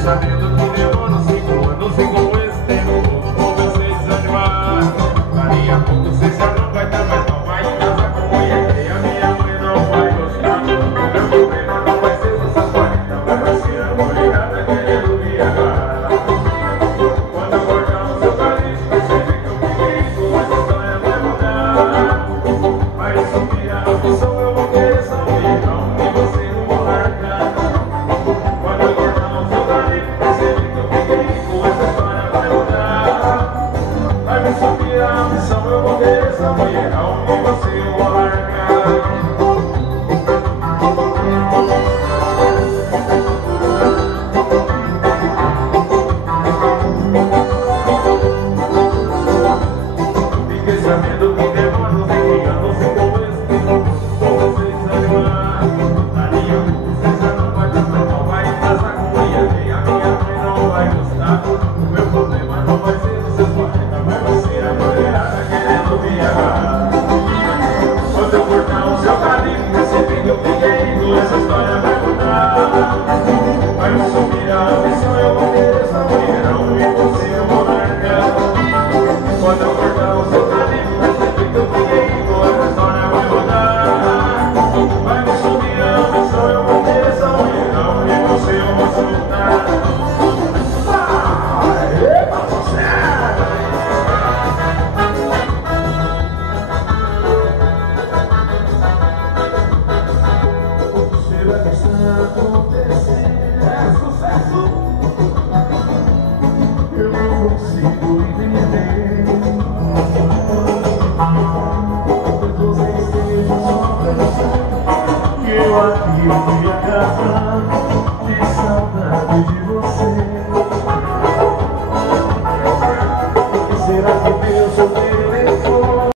sabendo que demora 5 anos e com esse tempo vou você desanimar. Daria pouco, você já não vai dar mais, não vai casar com mulher e a minha mãe não vai gostar. Meu problema não vai ser essa família, vai ser a mulherada querendo me agarrar. Quando eu cortar o seu carinho, percebi que eu fiquei com essa história vai mudar. Vai subir a ambição, eu vou querer essa mulher, não, e você não vou largar. Quando eu cortar o seu carinho, percebi que eu fiquei com essa história vai mudar. Vai me subir a ambição, eu vou querer essa mulher, não, e você não vou largar. Sabendo que demora uns 20 anos e com esse tempo vou você desanimar. Daria você já não vai dar mais, não vai casar com mulher e a minha mãe não vai gostar. O meu problema não vai ser os seus 40, vai ser a mulherada querendo me agarrar. Quando eu cortar o seu carinho, percebi que eu fiquei com essa história vai mudar. Vai me subir a ambição, eu vou querer essa mulher, não, e você eu vou largar. Quando eu cortar o seu carinho, percebi que eu fiquei com essa história vai mudar. Vai me subir a ambição, eu vou ter essa mulher, não, e você eu vou soltar. Epa, sucesso! Você vai deixar acontecer, é sucesso. Eu não consigo entender. Talvez você esteja só pensando que eu aqui ia casar.